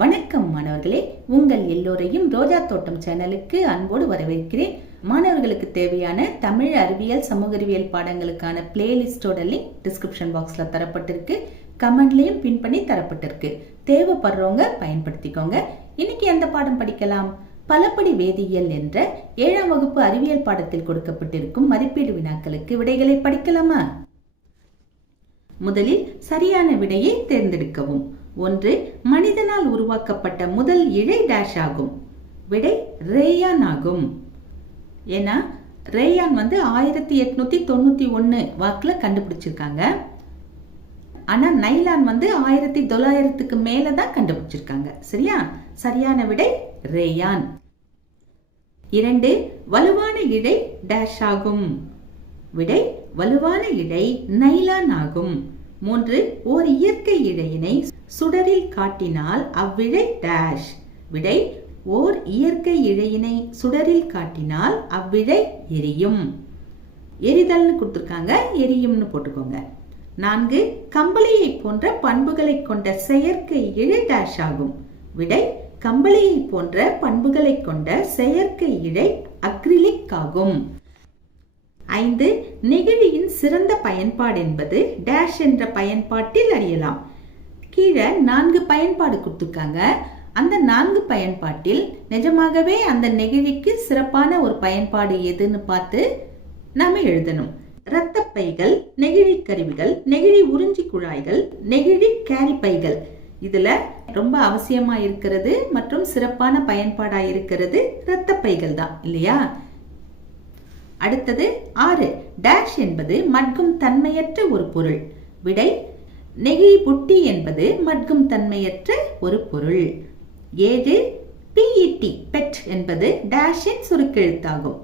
வணக்கம் மாணவர்களே. உங்கள் எல்லோரையும் ரோஜா தோட்டம் சேனலுக்கு அன்போடு வரவேற்கிறேன். மாணவர்களுக்கு தேவையான தமிழ் அறிவியல் சமூக அறிவியல் பாடங்களுக்கான பிளேலிஸ்டோட லிங்க் டிஸ்கிரிப்ஷன் பாக்ஸ்ல தரப்பட்டிருக்கு. கமெண்ட்லேயும் பின் பண்ணி தரப்பட்டிருக்கு. தேவைப்படுறவங்க பயன்படுத்திக்கோங்க. இன்னைக்கு எந்த பாடம் படிக்கலாம்? பலப்படி வேதியியல் என்ற ஏழாம் வகுப்பு அறிவியல் பாடத்தில் கொடுக்கப்பட்டிருக்கும் மதிப்பீடு வினாக்களுக்கு விடைகளை படிக்கலாமா? முதலில் சரியான விடையை தேர்ந்தெடுக்கவும். ஒன்று மனிதனால் உருவாக்கப்பட்ட முதல் இழை டேஷ் ஆகும். விடை ரேயான் ஆகும். ஏன்னா ரேயான் வந்து ஆயிரத்தி எட்நூத்தி தொண்ணூத்தி ஒன்னு வாக்குல கண்டுபிடிச்சிருக்காங்க. ஆனா நைலான் வந்து ஆயிரத்தி தொள்ளாயிரத்துக்கு மேல தான் கண்டுபிடிச்சிருக்காங்க. சரியா? சரியான விடை ரேயான். இரண்டு வலுவான இழை டேஷ் ஆகும். விடை வலுவான இழை நைலான் ஆகும். மூன்று ஓர் இயற்கை இழையினை சுடரில் காட்டினால் அவ்விழை டேஷ் விடை ஓர் இயற்கை இழையினை சுடரில் காட்டினால் அவ்விழை எரியும். எரிதல்னு கொடுத்துருக்காங்க எரியும்னு போட்டுக்கோங்க. நான்கு கம்பளியை போன்ற பண்புகளை கொண்ட செயற்கை இழை டேஷ் ஆகும். விடை கம்பளியை போன்ற பண்புகளை கொண்ட செயற்கை இழை அக்ரிலிக் ஆகும். ஐந்து நெகிழியின் சிறந்த பயன்பாடு என்பது டேஷ் என்ற பயன்பாட்டில் அறியலாம். கீழே நான்கு பயன்பாடு கொடுத்துருக்காங்க. அந்த நான்கு பயன்பாட்டில் நிஜமாகவே அந்த நெகிழிக்கு சிறப்பான ஒரு பயன்பாடு எதுன்னு பார்த்து நாம எழுதணும். இரத்த பைகள் நெகிழி கருவிகள் நெகிழி உறிஞ்சி குழாய்கள் நெகிழி கேரி பைகள். இதுல ரொம்ப அவசியமா இருக்கிறது மற்றும் சிறப்பான பயன்பாடா இருக்கிறது இரத்த பைகள் தான் இல்லையா? அடுத்தது ஆறு. டேஷ் என்பது மட்கும் தன்மையற்ற ஒரு பொருள். விடை நெகிழி புட்டி என்பது மட்கும் தன்மையற்ற ஒரு பொருள். ஏழு பிஇடி பெட் என்பது டேஷின் சுருக்கெழுத்தாகும்.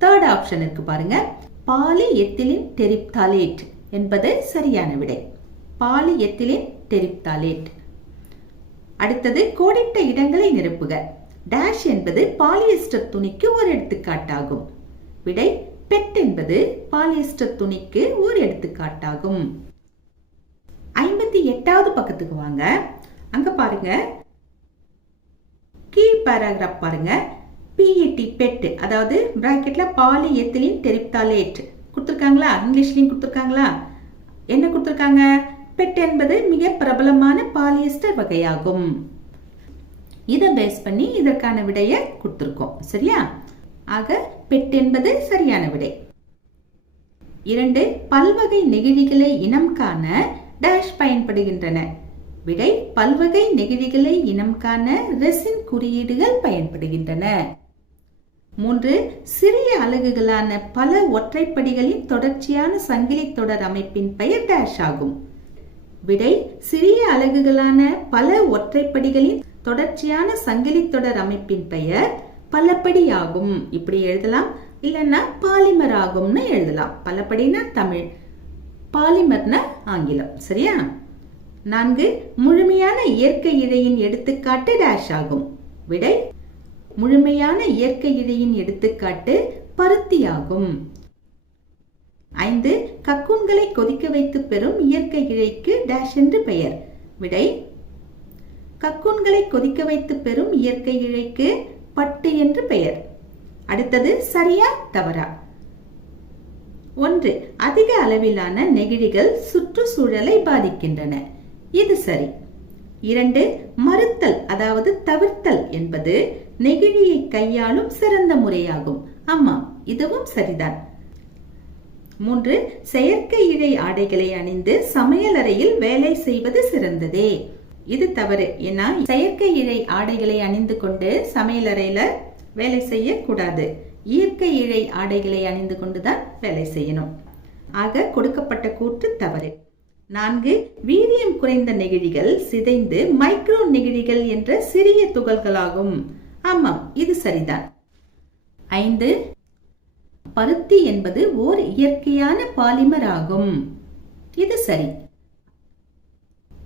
தேர்ட் ஆப்ஷன் இருக்கு பாருங்க. பாலி எத்திலின் டெரிப்தாலேட் என்பது சரியான விடை. Polyethylene terephthalate. அடுத்தது கோடிட்ட இடங்களை நிரப்புக. டேஷ் என்பது பாலியஸ்டர் துணிக்கு ஒரு எடுத்துக்காட்டாகும். விடை பெட் என்பது பாலியஸ்டர் துணிக்கு ஒரு எடுத்துக்காட்டாகும். இருபத்தி எட்டாவது பக்கத்துக்கு வாங்க. அங்க பாருங்க. கீழ் பேராகிராஃப் பாருங்க. பிஇடி பெட் அதாவது பிராக்கெட்ல பாலி எத்திலின் டெரிப்தாலேட் கொடுத்துருக்காங்களா? இங்கிலீஷ்லயும் கொடுத்துருக்காங்களா? என்ன கொடுத்துருக்காங்க? பெட் என்பது மிக பிரபலமான பாலியஸ்டர் வகையாகும். இதை பேஸ் பண்ணி இதற்கான விடையை கொடுத்துருக்கோம். சரியா? ஆக பெட் என்பது சரியான விடை. இரண்டு பல்வகை நெகிழிகளை இனம் காண டேஷ் பயன்படுகின்றன. விடை பல்வகை நெகிழிகளை இனம் காண ரெசின் குறியீடுகள் பயன்படுகின்றன. மூன்று சிறிய அலகுகளான பல ஒற்றைப்படிகளின் தொடர்ச்சியான சங்கிலி தொடர் அமைப்பின் பெயர் டேஷ் ஆகும். விடை சிறிய அலகுகளான பல ஒற்றைப்படிகளின் தொடர்ச்சியான சங்கிலி தொடர் அமைப்பின் பெயர் பலப்படி ஆகும் இப்படி எழுதலாம். இல்லைன்னா பாலிமர் ஆகும்னு எழுதலாம். பலப்படினா தமிழ். பாலிமர்னா ஆங்கிலம். சரியா? நான்கு முழுமையான இயற்கை இழையின் எடுத்துக்காட்டு டேஷ் ஆகும். விடை முழுமையான இயற்கை இழையின் எடுத்துக்காட்டு பருத்தி ஆகும் ஐந்து கக்கூன்களை கொதிக்க வைத்து பெறும் இயற்கை இழைக்கு டேஷ் என்று பெயர். விடை கக்கூன்களை கொதிக்க வைத்து பெறும் இயற்கை இழைக்கு பட்டு என்று பெயர். அடுத்தது சரியா தவறா? ஒன்று அதிக அளவிலான நெகிழிகள் சுற்றுச்சூழலை பாதிக்கின்றன. இது சரி. இரண்டு மறுத்தல் அதாவது தவிர்த்தல் என்பது நெகிழியை கையாளும் சிறந்த முறையாகும். ஆமா இதுவும் சரிதான். மூன்று செயற்கை இழை ஆடைகளை அணிந்து சமையலறையில் வேலை செய்வது சிறந்ததே. இது தவறு. ஏன்னா செயற்கை இழை ஆடைகளை அணிந்து கொண்டு சமையலறையில வேலை செய்யக்கூடாது. இயற்கை இழை ஆடைகளை அணிந்து கொண்டுதான் வேலை செய்யணும். ஆக கொடுக்கப்பட்ட கூற்று தவறு. நான்கு வீரியம் குறைந்த நெகிழிகள் சிதைந்து மைக்ரோ நெகிழிகள் என்ற சிறிய துகள்களாகும். ஆமாம் இது சரிதான். ஐந்து பருத்தி என்பது ஓர் இயற்கையான பாலிமர் ஆகும். இது சரி.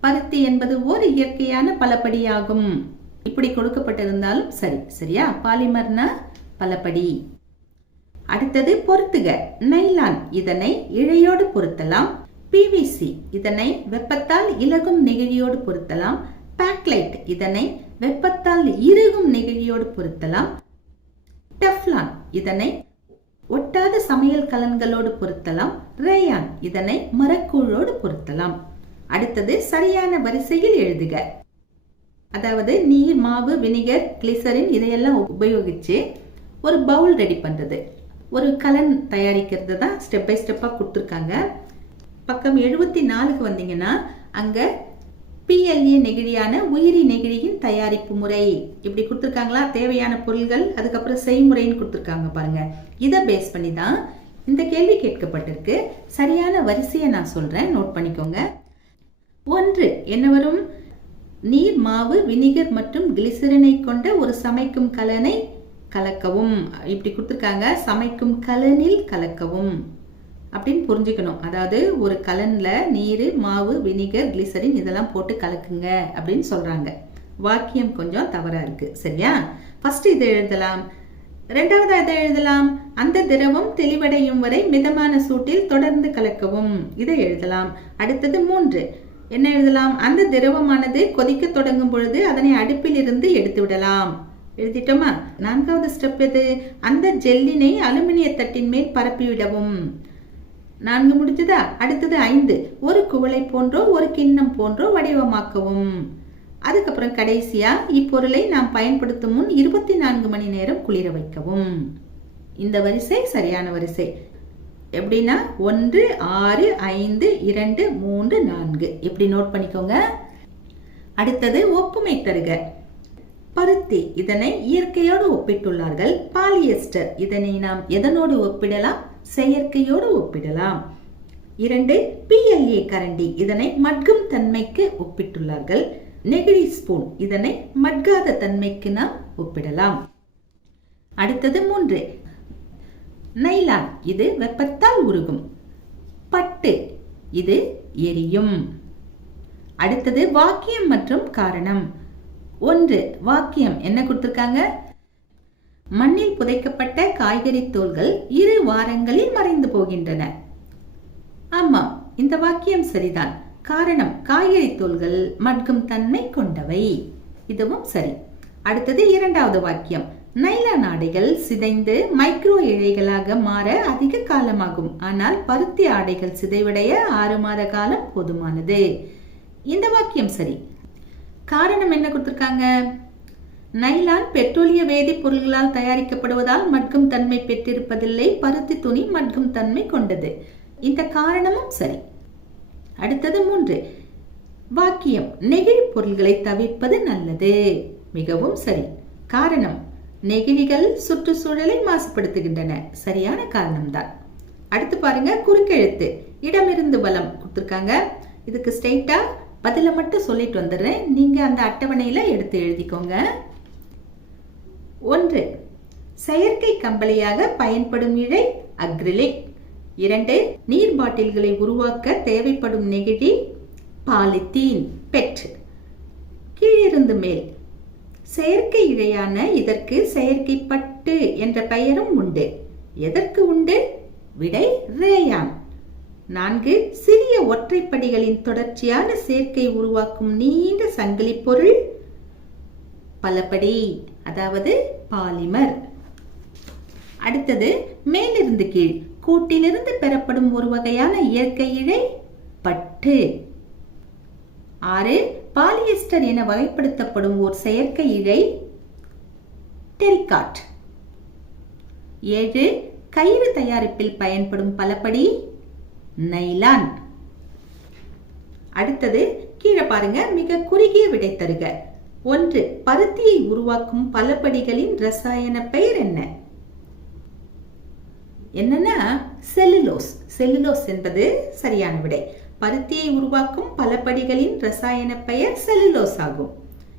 பருத்தி என்பது ஓர் இயற்கையான பலப்படியாகும் இப்படி கொடுக்கப்பட்டிருந்தாலும் சரி சரியா? பாலிமர்னா பலபடி. அடுத்தது பொருத்துக. நைலான் இதனை இழையோடு பொருத்தலாம். பிவிசி இதனை வெப்பத்தால் இலகும் நெகிழியோடு பொருத்தலாம். பேக்லைட் இதனை வெப்பத்தால் இறுகும் நெகிழியோடு பொருத்தலாம். டெஃப்லான் இதனை ஒட்டாத சமையல் கலன்களோடு பொருத்தலாம். ரேயான் இதனை மரக்கூழோடு பொருத்தலாம். அடுத்தது சரியான வரிசையில் எழுதுக. அதாவது நீர் மாவு வினிகர் கிளிசரின் இதையெல்லாம் உபயோகிச்சு ஒரு பவுல் ரெடி பண்ணுறது ஒரு கலன் தயாரிக்கிறது தான் ஸ்டெப் பை ஸ்டெப்பாக கொடுத்துருக்காங்க. பக்கம் எழுபத்தி நாலுக்கு வந்தீங்கன்னா அங்கே பிஎல்ஏ நெகிழியான உயிரி நெகிழியின் தயாரிப்பு முறை. இப்படி கொடுத்துருக்காங்களா? தேவையான பொருள்கள் அதுக்கப்புறம் செய்முறைன்னு கொடுத்துருக்காங்க பாருங்க. இதை பேஸ் பண்ணி தான் இந்த கேள்வி கேட்கப்பட்டிருக்கு. சரியான வரிசையை நான் சொல்கிறேன் நோட் பண்ணிக்கோங்க. ஒன்று என்ன வரும்? நீர் மாவு வினிகர் மற்றும் கிளிசரினை கொண்ட ஒரு சமைக்கும் கலனை கலக்கவும். இப்படி கொடுத்துருக்காங்க. சமைக்கும் கலனில் கலக்கவும். அப்படின்னு புரிஞ்சுக்கணும். அதாவது ஒரு கலனில் நீர் மாவு வினிகர் கிளிசரின் இதெல்லாம் போட்டு கலக்குங்க அப்படின்னு சொல்கிறாங்க வாக்கியம் கொஞ்சம் தவறாக இருக்குது சரியா? ஃபஸ்ட்டு இதை எழுதலாம். ரெண்டாவது இதை எழுதலாம். அந்த திரவம் தெளிவடையும் வரை மிதமான சூட்டில் தொடர்ந்து கலக்கவும். இதை எழுதலாம். அடுத்தது மூன்று. என்ன எழுதலாம்? அந்த திரவமானது கொதிக்க தொடங்கும் பொழுது அதனை அடுப்பில் இருந்து எடுத்து விடலாம். எழுதிட்டோமா? நான்காவது ஸ்டெப் எது? அந்த ஜெல்லினை அலுமினிய தட்டின் மேல் பரப்பிவிடவும். நான்கு முடிஞ்சதா? அடுத்தது ஐந்து. ஒரு குவளை போன்றோ ஒரு கிண்ணம் போன்றோ வடிவமாக்கவும். அதுக்கப்புறம் கடைசியா இப்பொருளை நாம் பயன்படுத்தும் முன் இருபத்தி நான்கு மணி நேரம் குளிர வைக்கவும். இந்த வரிசை சரியான வரிசை. எப்படின்னா ஒன்று ஆறு ஐந்து இரண்டு மூன்று நான்கு. இப்படி நோட் பண்ணிக்கோங்க. அடுத்தது ஒப்புமை தருக. பருத்தி இதனை இயற்கையோடு ஒப்பிட்டுள்ளார்கள். பாலியஸ்டர் இதனை நாம் எதனோடு ஒப்பிடலாம்? செயற்கையோடு ஒப்பிடலாம். இரண்டு பிஎல்ஏ கரண்டி இதனை மட்கும் தன்மைக்கு ஒப்பிட்டுள்ளார்கள். நெகிழி ஸ்பூன் இதனை மட்காத தன்மைக்கு நாம் ஒப்பிடலாம். அடுத்தது மூன்று நைலான் இது வெப்பத்தால் உருகும். பட்டு இது எரியும். அடுத்தது வாக்கியம் மற்றும் காரணம். ஒன்று வாக்கியம். என்ன கொடுத்துருக்காங்க? மண்ணில் புதைக்கப்பட்ட காய்கறி தோள்கள் இரு வாரங்களில் மறைந்து போகின்றன. ஆமாம் இந்த வாக்கியம் சரிதான். காரணம் காய்கறி தோல்கள் மட்கும் தன்மை கொண்டவை. இதுவும் சரி. அடுத்தது இரண்டாவது வாக்கியம். நைலான் ஆடைகள் சிதைந்து மைக்ரோ இழைகளாக மாற அதிக காலமாகும். ஆனால் பருத்தி ஆடைகள் சிதைவடைய ஆறு மாத காலம் போதுமானது. இந்த வாக்கியம் சரி. காரணம் என்ன கொடுத்துருக்காங்க? நைலான் பெட்ரோலிய வேதிப்பொருள்களால் தயாரிக்கப்படுவதால் மட்கும் தன்மை பெற்றிருப்பதில்லை பருத்தி துணி மட்கும் தன்மை கொண்டது. இந்த காரணமும் சரி. அடுத்தது மூன்று. வாக்கியம். நெகிழி பொருள்களை தவிர்ப்பது நல்லது. மிகவும் சரி. காரணம். நெகிழிகள் சுற்றுச்சூழலை மாசுபடுத்துகின்றன. சரியான காரணம்தான். அடுத்து பாருங்க குறுக்கெழுத்து. இடமிருந்து பலம் கொடுத்துருக்காங்க. இதுக்கு ஸ்ட்ரெயிட்டா பதில மட்டும் சொல்லிட்டு வந்துடுறேன். நீங்க அந்த அட்டவணையில எடுத்து எழுதிக்கோங்க. ஒன்று செயற்கை கம்பளியாக பயன்படும் இழை அக்ரிலிக் இரண்டு நீர் பாட்டில்களை உருவாக்க தேவைப்படும் நெகிழி பாலித்தீன் பெட் கீழிருந்து மேல் செயற்கை இழையான இதற்கு செயற்கை பட்டு என்ற பெயரும் உண்டு. எதற்கு உண்டு? விடை ரேயான். நான்கு சிறிய ஒற்றைப்படிகளின் தொடர்ச்சியான சேர்க்கை உருவாக்கும் நீண்ட சங்கிலி பொருள் பலபடி அதாவது பாலிமர். அடுத்தது மேலிருந்து கீழ் கூட்டிலிருந்து பெறப்படும் ஒரு வகையான இயற்கை இழை பட்டு. ஆறு பாலியஸ்டர் என வகைப்படுத்தப்படும் ஓர் செயற்கை இழை டெரிகாட். ஏழு கயிறு தயாரிப்பில் பயன்படும் பலபடி நைலான். அடுத்தது கீழே பாருங்க மிக குறுகிய விடை தருக. ஒன்று பருத்தியை உருவாக்கும் பலபடிகளின் ரசாயன பெயர் என்ன? என்னன்னா செல்லுலோஸ். செல்லுலோஸ் என்பது சரியான விடை. பருத்தியை உருவாக்கும் பலபடிகளின் ரசாயன பெயர் செல்லுலோஸ் ஆகும்.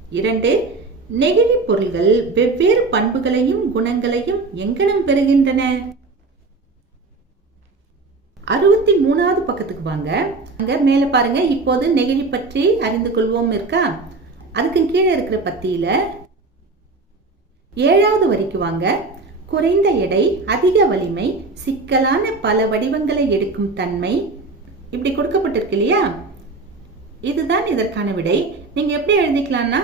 இரண்டு நெகிழி பொருள்கள் வெவ்வேறு பண்புகளையும் குணங்களையும் எங்கனம் பெறுகின்றன? அறுபத்தி மூணாவது பக்கத்துக்கு வாங்க. அங்க மேல பாருங்க இப்போது நெகிழி பற்றி அறிந்து கொள்வோம் இருக்கா? அதுக்கு கீழே இருக்கிற பத்தியில ஏழாவது வரிக்கு வாங்க. குறைந்த எடை அதிக வலிமை சிக்கலான பல வடிவங்களை எடுக்கும் தன்மை. இப்படி கொடுக்கப்பட்டிருக்கு இல்லையா? இதுதான் இதற்கான விடை. நீங்க எப்படி எழுதிக்கலாம்னா?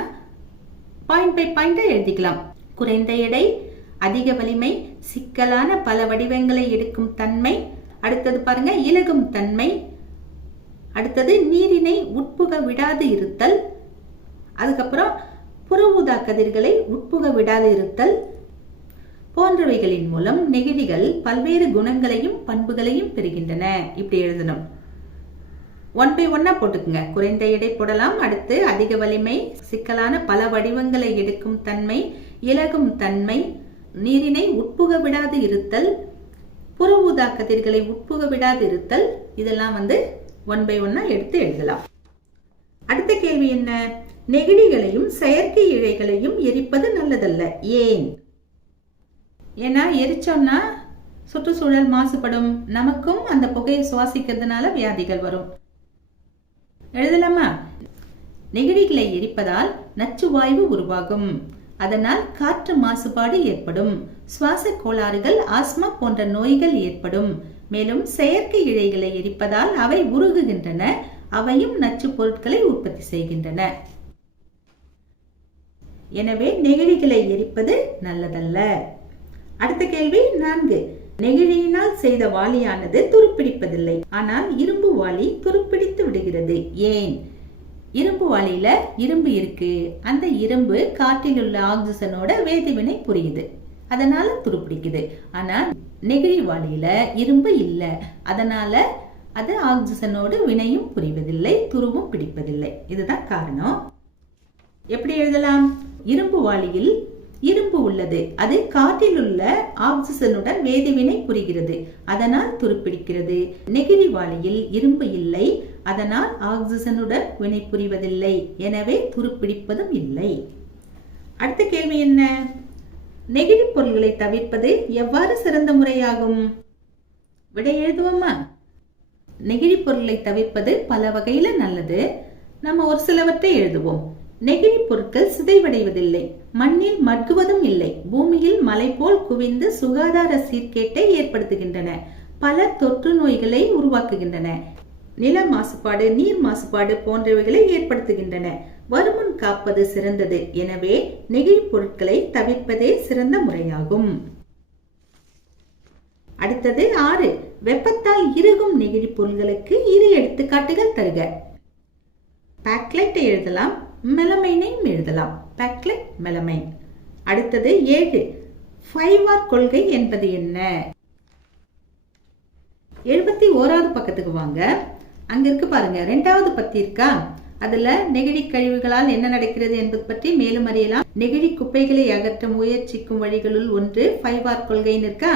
பாயிண்ட் பை பாயிண்டா எழுதிக்கலாம். குறைந்த எடை அதிக வலிமை சிக்கலான பல வடிவங்களை எடுக்கும் தன்மை. அடுத்தது பாருங்க இலகும் தன்மை. அடுத்தது நீரினை உட்புக விடாது இருத்தல். அதுக்கப்புறம் புற ஊதா கதிர்களை உட்புக விடாது இருத்தல். போன்றவைகளின் மூலம் நெகிழிகள் பல்வேறு குணங்களையும் பண்புகளையும் பெறுகின்றன. இப்படி எழுதணும். ஒன் பை ஒன்னா போட்டுக்குங்க. குறைந்த எடை போடலாம். அடுத்து அதிக வலிமை சிக்கலான பல வடிவங்களை எடுக்கும் தன்மை இலகும் தன்மை நீரினை உட்புக விடாது இருத்தல். புற ஊதா கதிர்களை உட்புக விடாதிருத்தல் இதெல்லாம் வந்து ஒன் பை ஒன்னா எடுத்து எழுதலாம். அடுத்த கேள்வி என்ன? நெகிழிகளையும் செயற்கை இழைகளையும் எரிப்பது நல்லதல்ல ஏன்? ஏன்னா எரிச்சோம்னா சுற்றுச்சூழல் மாசுபடும். நமக்கும் அந்த புகையை சுவாசிக்கிறதுனால வியாதிகள் வரும். எழுதலாமா? நெகிழிகளை எரிப்பதால் நச்சு வாயு உருவாகும். அதனால் காற்று மாசுபாடு ஏற்படும். சுவாச கோளாறுகள் ஆஸ்மா போன்ற நோய்கள் ஏற்படும். மேலும் செயற்கை இழைகளை எரிப்பதால் அவை உருகுகின்றன. அவையும் நச்சு பொருட்களை உற்பத்தி செய்கின்றன. எனவே நெகிழிகளை எரிப்பது நல்லதல்ல. அடுத்த கேள்வி நான்கு. நெகிழியினால் செய்த வாளியானது துருப்பிடிப்பதில்லை. ஆனால் இரும்பு வாளி துருப்பிடித்து விடுகிறது. ஏன்? இரும்பு வாளியில இரும்பு இருக்கு. அந்த இரும்பு காற்றில் உள்ள ஆக்சிஜனோட வேதிவினை புரியுது. அதனால துருப்பிடிக்குது. ஆனா நெகிழிவாளியில இரும்பு இல்லை. அதனால அது ஆக்சிஜனோடு வினையும் புரிவதில்லை துருவும் பிடிப்பதில்லை. இதுதான் காரணம். எப்படி எழுதலாம்? இரும்பு வாளியில் இரும்பு உள்ளது. அது காற்றில் உள்ள ஆக்சிஜனுடன் வேதிவினை புரிகிறது. அதனால் துருப்பிடிக்கிறது. நெகிழி வாளியில் இரும்பு இல்லை. அதனால் ஆக்சிஜனுடன் வினை புரிவதில்லை. எனவே துருப்பிடிப்பதும் இல்லை. அடுத்த கேள்வி என்ன? நெகிழி பொருள்களை தவிர்ப்பது எவ்வாறு சிறந்த முறையாகும்? விடை எழுதுவோமா? நெகிழி பொருளை தவிர்ப்பது பல வகையில நல்லது. நம்ம ஒரு சிலவற்றை எழுதுவோம். நெகிழி பொருட்கள் சிதைவடைவதில்லை. மண்ணில் மட்குவதும் இல்லை. பூமியில் மலை போல் குவிந்து சுகாதார சீர்கேட்டை ஏற்படுத்துகின்றன. பல தொற்று நோய்களை உருவாக்குகின்றன. நில மாசுபாடு நீர் மாசுபாடு போன்றவைகளை ஏற்படுத்துகின்றன. வருமுன் காப்பது சிறந்தது. எனவே நெகிழி பொருட்களை தவிர்ப்பதே சிறந்த முறையாகும். அடுத்தது ஆறு. வெப்பத்தால் இறுகும் நெகிழி பொருள்களுக்கு இரு எடுத்துக்காட்டுகள் தருக. பேக்லைட்டை எழுதலாம் மெலமைனையும் எழுதலாம். பேக்லைட் மெலமைன் அடுத்தது ஏழு. ஃபைவார் கொள்கை என்பது என்ன? எழுபத்தி ஓராவது பக்கத்துக்கு வாங்க. அங்க இருக்கு பாருங்க ரெண்டாவது பத்தி இருக்கா? அதுல நெகிழி கழிவுகளால் என்ன நடக்கிறது என்பது பற்றி மேலும் அறியலாம். நெகிழி குப்பைகளை அகற்ற முயற்சிக்கும் வழிகளுள் ஒன்று ஃபைவ் ஆர் கொள்கைன்னு இருக்கா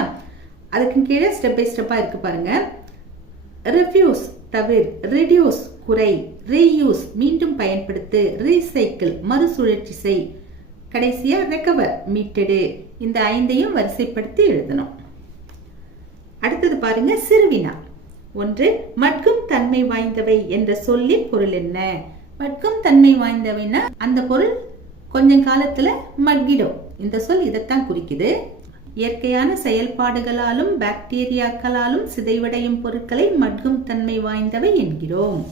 அதுக்கு கீழே ஸ்டெப் பை ஸ்டெப்பா இருக்கு பாருங்க. ரிஃப்யூஸ் தவிர் ரிடியூஸ் குறை ரீயூஸ் மீண்டும் பயன்படுத்து ரீசைக்கிள் மறுசுழற்சி செய். கடைசியா ரெக்கவர் மீட்டெடு. இந்த ஐந்தையும் வரிசைப்படுத்தி எழுதணும். அடுத்தது பாருங்க சிறுவினா. ஒன்று மட்கும் தன்மை வாய்ந்தவை என்ற சொல்லின் பொருள் என்ன? மட்கும் தன்மை வாய்ந்தவைன்னா அந்த பொருள் கொஞ்சம் காலத்துல மட்கிடும் இந்த சொல் இதைத்தான் குறிக்குது. இயற்கையான செயல்பாடுகளாலும் பாக்டீரியாக்களாலும் சிதைவடையும் பொருட்களை மட்கும் தன்மை வாய்ந்தவை என்கிறோம்.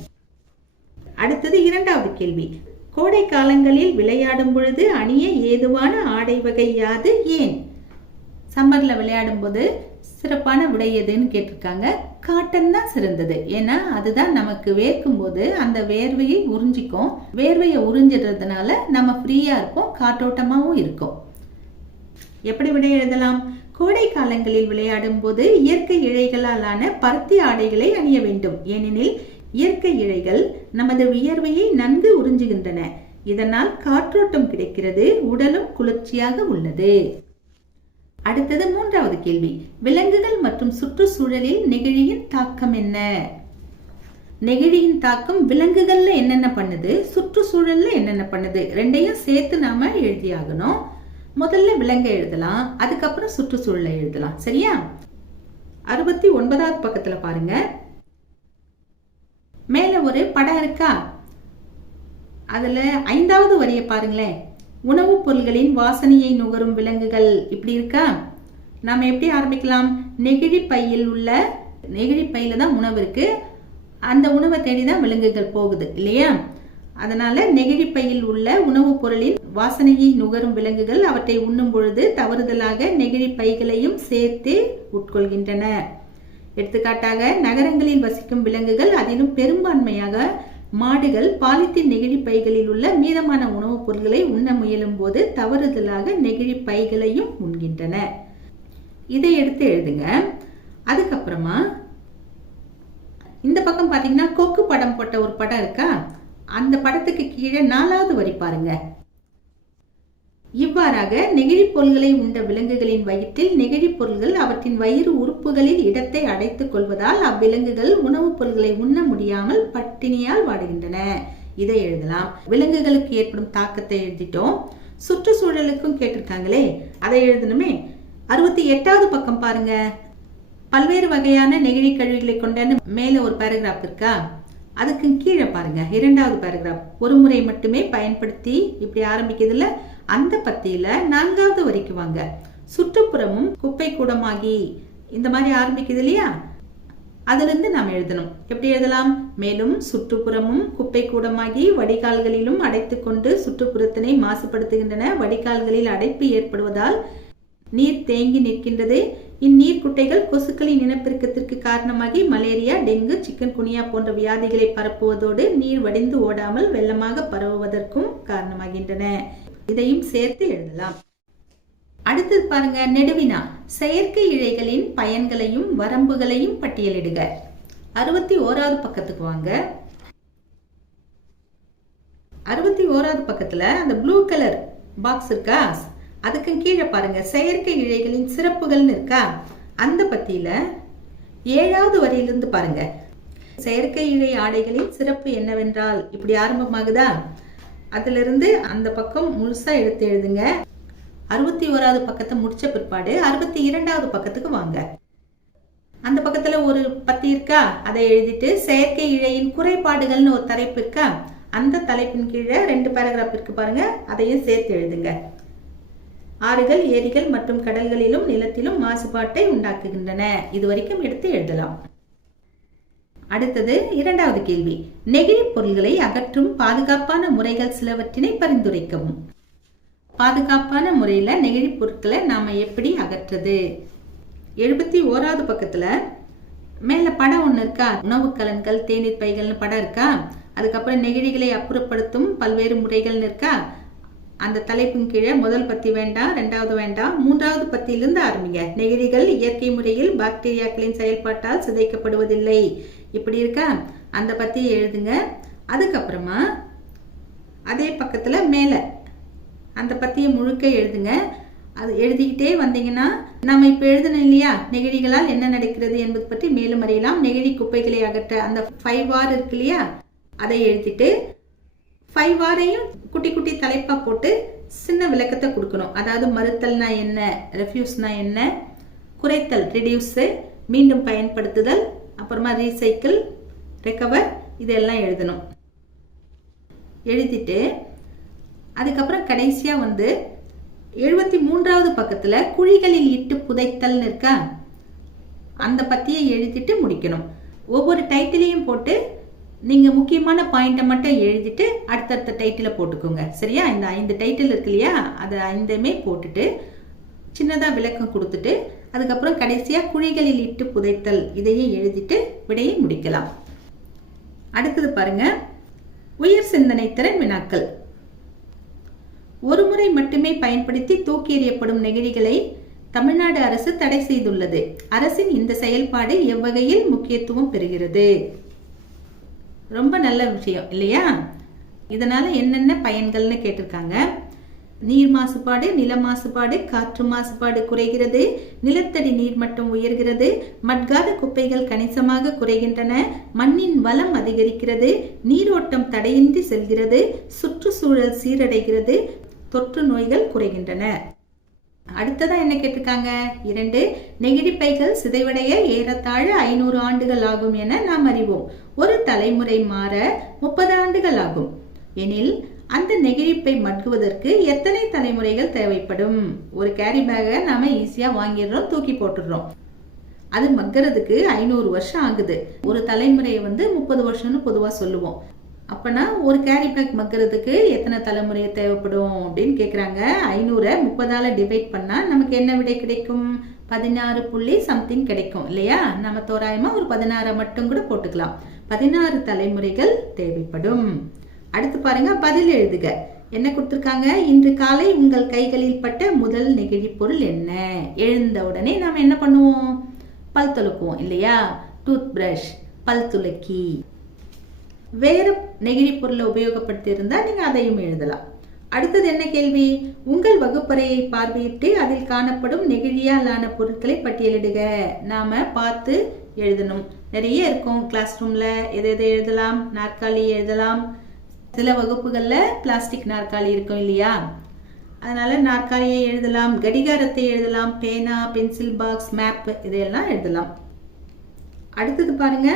அடுத்தது இரண்டாவது கேள்வி. கோடை காலங்களில் விளையாடும் பொழுது அணிய ஏதுவான ஆடை வகை யாது ஏன்? சம்மர்ல விளையாடும் போது சிறப்பான விடை எதுன்னு கேட்டிருக்காங்க. காட்டன் தான் சிறந்தது. ஏன்னா அதுதான் நமக்கு வேர்க்கும் போது அந்த வேர்வையை உறிஞ்சிக்கும். வேர்வையை உறிஞ்சிடுறதுனால நம்ம ஃப்ரீயா இருப்போம் காற்றோட்டமாவும் இருக்கும். எப்படி விடை எழுதலாம்? கோடை காலங்களில் விளையாடும் போது இயற்கை இழைகளாலான பருத்தி ஆடைகளை அணிய வேண்டும். ஏனெனில் இயற்கை இழைகள் நமது வியர்வையை நன்கு உறிஞ்சுகின்றன. இதனால் காற்றோட்டம் கிடைக்கிறது உடலும் குளிர்ச்சியாக உள்ளது. அடுத்தது மூன்றாவது கேள்வி. விலங்குகள் மற்றும் சுற்றுச்சூழலில் நெகிழியின் தாக்கம் என்ன? நெகிழியின் தாக்கம் விலங்குகள்ல என்னென்ன பண்ணுது? சுற்றுச்சூழல்ல என்னென்ன பண்ணுது? ரெண்டையும் சேர்த்து நாம எழுதியாகணும் முதல்ல விலங்கை எழுதலாம் அதுக்கப்புறம் சுற்றுச்சூழலை எழுதலாம். சரியா? அறுபத்தி ஒன்பதாவது பக்கத்துல பாருங்க. மேல ஒரு படம் இருக்கா? அதுல ஐந்தாவது வரிய பாருங்களேன். உணவுப் பொருள்களின் வாசனையை நுகரும் விலங்குகள் இப்படி இருக்கா? நாம எப்படி ஆரம்பிக்கலாம்? நெகிழி பையில் உள்ள நெகிழி பையில தான் உணவு இருக்கு. அந்த உணவை தேடி தான் விலங்குகள் போகுது இல்லையா? அதனால நெகிழி பையில் உள்ள உணவுப் பொருளின் வாசனையை நுகரும் விலங்குகள் அவற்றை உண்ணும் பொழுது தவறுதலாக நெகிழி பைகளையும் சேர்த்து உட்கொள்கின்றன. எடுத்துக்காட்டாக நகரங்களில் வசிக்கும் விலங்குகள் அதிலும் பெரும்பான்மையாக மாடுகள் பாலித்தீன் நெகிழி பைகளில் உள்ள மீதமான உணவுப் பொருட்களை உண்ண முயலும் போது தவறுதலாக நெகிழி பைகளையும் உண்கின்றன. இதை எடுத்து எழுதுங்க. அதுக்கப்புறமா இந்த பக்கம் பார்த்தீங்கன்னா கொக்கு படம் போட்ட ஒரு படம் இருக்கா? அந்த படத்துக்கு கீழே நாலாவது வரி பாருங்க. இவ்வாறாக நெகிழிப் பொருள்களை உண்ட விலங்குகளின் வயிற்றில் நெகிழிப் பொருள்கள் அவற்றின் வயிறு உறுப்புகளில் இடத்தை அடைத்துக் கொள்வதால் அவ்விலங்குகள் உணவுப் பொருள்களை உண்ண முடியாமல் பட்டினியால் வாடுகின்றன. இதை எழுதலாம். விலங்குகளுக்கு ஏற்படும் தாக்கத்தை எழுதிட்டோம். சுற்றுச்சூழலுக்கும் கேட்டிருக்காங்களே அதை எழுதணுமே. அறுபத்தி எட்டாவது பக்கம் பாருங்க. பல்வேறு வகையான நெகிழி கழிவுகளை கொண்ட மேலே ஒரு பேராகிராஃப் இருக்கா? அதுக்கு கீழே பாருங்க. இரண்டாவது பேராகிராஃப் ஒரு முறை மட்டுமே பயன்படுத்தி இப்படி ஆரம்பிக்கிறதுல அந்த பத்தியில நான்காவது வரைக்கும் வாங்க. சுற்றுப்புறமும் குப்பை கூடமாகி இந்த மாதிரி ஆரம்பிக்குது இல்லையா? அதிலிருந்து நாம் எழுதணும். எப்படி எழுதலாம்? மேலும் சுற்றுப்புறமும் குப்பை கூடமாகி வடிகால்களிலும் அடைத்துக்கொண்டு சுற்றுப்புறத்தினை மாசுபடுத்துகின்றன. வடிகால்களில் அடைப்பு ஏற்படுவதால் நீர் தேங்கி நிற்கின்றது. இந்நீர் குட்டைகள் கொசுக்களின் இனப்பெருக்கத்திற்கு காரணமாகி மலேரியா டெங்கு சிக்கன் குனியா போன்ற வியாதிகளை பரப்புவதோடு நீர் வடிந்து ஓடாமல் வெள்ளமாக பரவுவதற்கும் காரணமாகின்றன. இதையும் சேர்த்து எழுதலாம். அடுத்தது பாருங்க நெடுவினா செயற்கை இழைகளின் பயன்களையும் வரம்புகளையும் பட்டியலிடுக. அறுபத்தி ஓராவது பக்கத்துக்கு வாங்க. அறுபத்தி ஓராவது பக்கத்துல அந்த ப்ளூ கலர் பாக்ஸ் இருக்கா? அதுக்கு கீழே பாருங்க செயற்கை இழைகளின் சிறப்புகள்னு இருக்கா? அந்த பத்தியில ஏழாவது வரியிலிருந்து பாருங்க. செயற்கை இழை ஆடைகளின் சிறப்பு என்னவென்றால் இப்படி ஆரம்பமாகுதா? அதிலிருந்து அந்த பக்கம் முழுசாக எடுத்து எழுதுங்க. அறுபத்தி ஓராவது பக்கத்தை முடித்த பிற்பாடு அறுபத்தி இரண்டாவது பக்கத்துக்கு வாங்க. அந்த பக்கத்தில் ஒரு பத்தி இருக்கா? அதை எழுதிட்டு செயற்கை இழையின் குறைபாடுகள்னு ஒரு தலைப்பு இருக்கா? அந்த தலைப்பின் கீழே ரெண்டு பேராகிராஃப் இருக்கு பாருங்க. அதையும் சேர்த்து எழுதுங்க. ஆறுகள் ஏரிகள் மற்றும் கடல்களிலும் நிலத்திலும் மாசுபாட்டை உண்டாக்குகின்றன. இது வரைக்கும் எடுத்து எழுதலாம். அடுத்தது இரண்டாவது கேள்வி. நெகிழி பொருள்களை அகற்றும் பாதுகாப்பான முறைகள் சிலவற்றினை பரிந்துரைக்கவும். பாதுகாப்பான முறையில் நெகிழி பொருட்களை நாம் எப்படி அகற்றுறது எழுபத்தி ஓராவது பக்கத்துல மேலே படம் ஒன்று இருக்கா? உணவு கலன்கள் தேநீர் பைகள்னு படம் இருக்கா? அதுக்கப்புறம் நெகிழிகளை அப்புறப்படுத்தும் பல்வேறு முறைகள்னு இருக்கா? அந்த தலைப்பின் கீழே முதல் பத்தி வேண்டாம் ரெண்டாவது வேண்டாம் மூன்றாவது பத்தியிலிருந்து ஆரம்பிங்க. நெகிழிகள் இயற்கை முறையில் பாக்டீரியாக்களின் செயல்பாட்டால் சிதைக்கப்படுவதில்லை. இப்படி இருக்கா? அந்த பத்தி எழுதுங்க. அதுக்கப்புறமா அதே பக்கத்தில் மேலே அந்த பற்றியை முழுக்க எழுதுங்க. அது எழுதிக்கிட்டே வந்தீங்கன்னா நம்ம இப்போ எழுதணும் இல்லையா? நெகிழிகளால் என்ன நடக்கிறது என்பது பற்றி மேலும் அறியலாம். நெகிழி குப்பைகளை அகற்ற அந்த ஃபைவ் ஆர் இருக்கு இல்லையா? அதை எழுதிட்டு ஃபைவ் ஆரையும் குட்டி குட்டி தலைப்பாக போட்டு சின்ன விளக்கத்தை கொடுக்கணும். அதாவது மறுத்தல்னா என்ன? ரெஃப்யூஸ்னா என்ன? குறைத்தல் ரிடியூஸு மீண்டும் பயன்படுத்துதல். அப்புறமா ரீசைக்கிள் ரெக்கவர் இதெல்லாம் எழுதணும். எழுதிட்டு அதுக்கப்புறம் கடைசியாக வந்து எழுபத்தி மூன்றாவது பக்கத்தில் குழிகளில் இட்டு புதைத்தல்னு இருக்கா அந்த பற்றியை எழுதிட்டு முடிக்கணும். ஒவ்வொரு டைட்டிலையும் போட்டு நீங்கள் முக்கியமான பாயிண்ட்டை மட்டும் எழுதிட்டு அடுத்தடுத்த டைட்டிலை போட்டுக்கோங்க. சரியா? இந்த ஐந்து டைட்டில் இருக்கு இல்லையா? அதை ஐந்துமே போட்டுட்டு சின்னதாக விளக்கம் கொடுத்துட்டு அதுக்கப்புறம் கடைசியாக குழிகளில் இட்டு புதைத்தல். இதையும் எழுதிட்டு விடையை முடிக்கலாம். அடுத்தது பாருங்க. உயர் சிந்தனை திறன் வினாக்கள். ஒரு முறை மட்டுமே பயன்படுத்தி தூக்கி எறியப்படும் நெகிழிகளை தமிழ்நாடு அரசு தடை செய்துள்ளது. அரசின் இந்த செயல்பாடு எவ்வகையில் முக்கியத்துவம் பெறுகிறது? ரொம்ப நல்ல விஷயம் இல்லையா? இதனால என்னென்ன பயன்கள்னு கேட்டிருக்காங்க. நீர் மாசுபாடு நில மாசுபாடு காற்று மாசுபாடு குறைகிறது. நிலத்தடி நீர்மட்டம் உயர்கிறது. மட்காத குப்பைகள் கணிசமாக குறைகின்றன. மண்ணின் வளம் அதிகரிக்கிறது. நீரோட்டம் தடையின்றி செல்கிறது. சுற்றுச்சூழல் சீரடைகிறது. தொற்று நோய்கள் குறைகின்றன. அடுத்ததா என்ன கேட்டிருக்காங்க? இரண்டு நெகிழிப்பைகள் சிதைவடைய ஏறத்தாழ ஐநூறு ஆண்டுகள் ஆகும் என நாம் அறிவோம். ஒரு தலைமுறை மாற முப்பது ஆண்டுகள் ஆகும். எனில் அந்த நெகிழிப்பை மட்குவதற்கு எத்தனை தலைமுறைகள் தேவைப்படும்? ஒரு கேரி பேக்கை நாம ஈஸியா வாங்கிடுறோம் தூக்கி போட்டுடுறோம். அது மக்கிறதுக்கு ஐநூறு வருஷம் ஆகுது. ஒரு தலைமுறையை வந்து முப்பது வருஷம்னு பொதுவா சொல்லுவோம். அப்பனா ஒரு கேரி பேக் மக்கிறதுக்கு எத்தனை தலைமுறை தேவைப்படும் அப்படின்னு கேட்குறாங்க ஐநூறை முப்பதால டிவைட் பண்ணால் நமக்கு என்ன விடை கிடைக்கும்? பதினாறு புள்ளி சம்திங் கிடைக்கும் இல்லையா? நம்ம தோராயமாக ஒரு பதினாறை மட்டும் கூட போட்டுக்கலாம். பதினாறு தலைமுறைகள் தேவைப்படும். அடுத்து பாருங்க பதில் எழுதுக. என்ன கொடுத்துருக்காங்க? இன்று காலை உங்கள் கைகளில் பட்ட முதல் நெகிழி பொருள் என்ன? எழுந்த உடனே நாம் என்ன பண்ணுவோம்? பல் துளக்குவோம் இல்லையா? டூத் பிரஷ் பல் துலக்கி. வேறு நெகிழி பொருளை உபயோகப்படுத்தி இருந்தா நீங்க அதையும் எழுதலாம். அடுத்தது என்ன கேள்வி? உங்கள் வகுப்பறையை பார்வையிட்டு அதில் காணப்படும் நெகிழியாலான பொருட்களை பட்டியலிடுக. நாம பார்த்து எழுதணும். நிறைய இருக்கும் கிளாஸ் ரூம்ல எதை எதை எழுதலாம்? நாற்காலி எழுதலாம். சில வகுப்புகளில் பிளாஸ்டிக் நாற்காலி இருக்கும் இல்லையா? அதனால நாற்காலியை எழுதலாம் கடிகாரத்தை எழுதலாம் பேனா பென்சில் பாக்ஸ் மேப் இதையெல்லாம் எழுதலாம். அடுத்தது பாருங்க.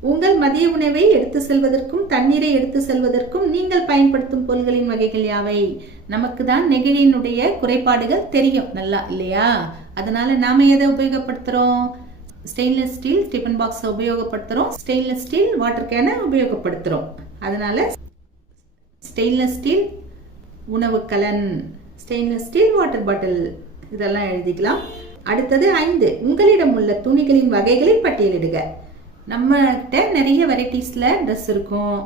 உங்கள் மதிய உணவை எடுத்து செல்வதற்கும் தண்ணீரை எடுத்து செல்வதற்கும் நீங்கள் பயன்படுத்தும் பொருள்களின் வகைகள் யாவை? நமக்கு தான் நெகிழியினுடைய குறைபாடுகள் தெரியும் நல்லா இல்லையா? அதனால நாம எதை உபயோகப்படுத்துறோம்? ஸ்டெயின்லெஸ் ஸ்டீல் டிஃபன் பாக்ஸ் உபயோகப்படுத்துறோம். ஸ்டெயின்லெஸ் ஸ்டீல் வாட்டர் கேனை உபயோகப்படுத்துறோம். அதனால ஸ்டெயின்லெஸ் ஸ்டீல் உணவு கலன் ஸ்டெயின்லெஸ் ஸ்டீல் வாட்டர் பாட்டில் இதெல்லாம் எழுதிக்கலாம். அடுத்தது ஐந்து உங்களிடம் உள்ள துணிகளின் வகைகளை பட்டியலிடுக. நம்மகிட்ட நிறைய வெரைட்டிஸில் ட்ரெஸ் இருக்கும்.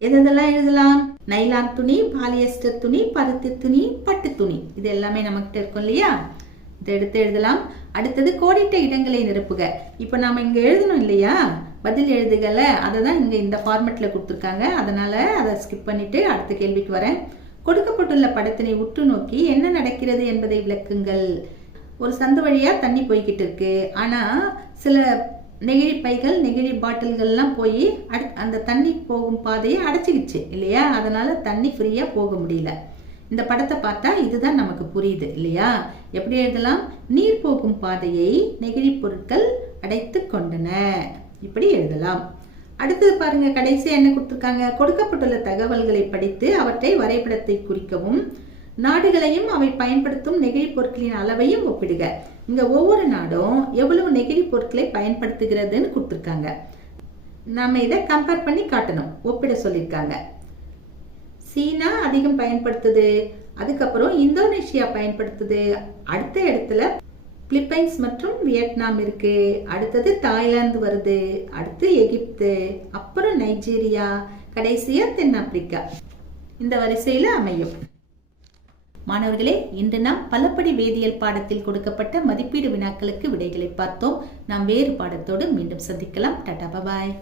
எதெல்லாம் எழுதலாம்? நைலான் துணி பாலியஸ்டர் துணி பருத்தி துணி பட்டு துணி. இது எல்லாமே நம்மகிட்ட இருக்கும் இல்லையா? இதை எடுத்து எழுதலாம். அடுத்தது கோடிட்ட இடங்களை நிரப்புக. இப்போ நாம் இங்கே எழுதணும் இல்லையா? பதில் எழுதுகல அதை தான் இங்கே இந்த ஃபார்மெட்டில் கொடுத்துருக்காங்க. அதனால் அதை ஸ்கிப் பண்ணிவிட்டு அடுத்த கேள்விக்கு வரேன். கொடுக்கப்பட்டுள்ள படத்தினை உற்று நோக்கி என்ன நடக்கிறது என்பதை விளக்குங்கள். ஒரு சந்து வழியாக தண்ணி போய்கிட்டு இருக்கு. ஆனால் சில நெகிழி பைகள் நெகிழி பாட்டில்கள்லாம் போய் அடு அந்த தண்ணி போகும் பாதையை அடைச்சிக்கிச்சு இல்லையா? அதனால் தண்ணி ஃப்ரீயாக போக முடியல. இந்த படத்தை பார்த்தா இதுதான் நமக்கு புரியுது இல்லையா? எப்படி எழுதலாம்? நீர் போகும் பாதையை நெகிழி பொருட்கள் அடைத்து கொண்டன. இப்படி எழுதலாம். அடுத்தது பாருங்க கடைசியா என்ன கொடுத்துருக்காங்க? கொடுக்கப்பட்டுள்ள தகவல்களை படித்து அவற்றை வரைபடத்தை குறிக்கவும் நாடுகளையும் அவை பயன்படுத்தும் நெகிழி பொருட்களின் அளவையும் ஒப்பிடுக. இங்க ஒவ்வொரு நாடும் எவ்வளவு நெகிழி பொருட்களை பயன்படுத்துகிறதுன்னு கொடுத்துருக்காங்க. நம்ம இதை கம்பேர் பண்ணி காட்டணும். ஒப்பிட சொல்லியிருக்காங்க. சீனா அதிகம் பயன்படுத்துது அதுக்கப்புறம் இந்தோனேஷியா பயன்படுத்துது அடுத்த இடத்துல பிலிப்பைன்ஸ் மற்றும் வியட்நாம் இருக்கு. அடுத்தது தாய்லாந்து வருது. அடுத்து எகிப்து. அப்புறம் நைஜீரியா. கடைசியா தென்னாப்பிரிக்கா. இந்த வரிசையில அமையும். மாணவர்களே இன்று நாம் பலப்படி வேதியியல் பாடத்தில் கொடுக்கப்பட்ட மதிப்பீடு வினாக்களுக்கு விடைகளை பார்த்தோம். நாம் வேறு பாடத்தோடு மீண்டும் சந்திக்கலாம். டாடா பபாய்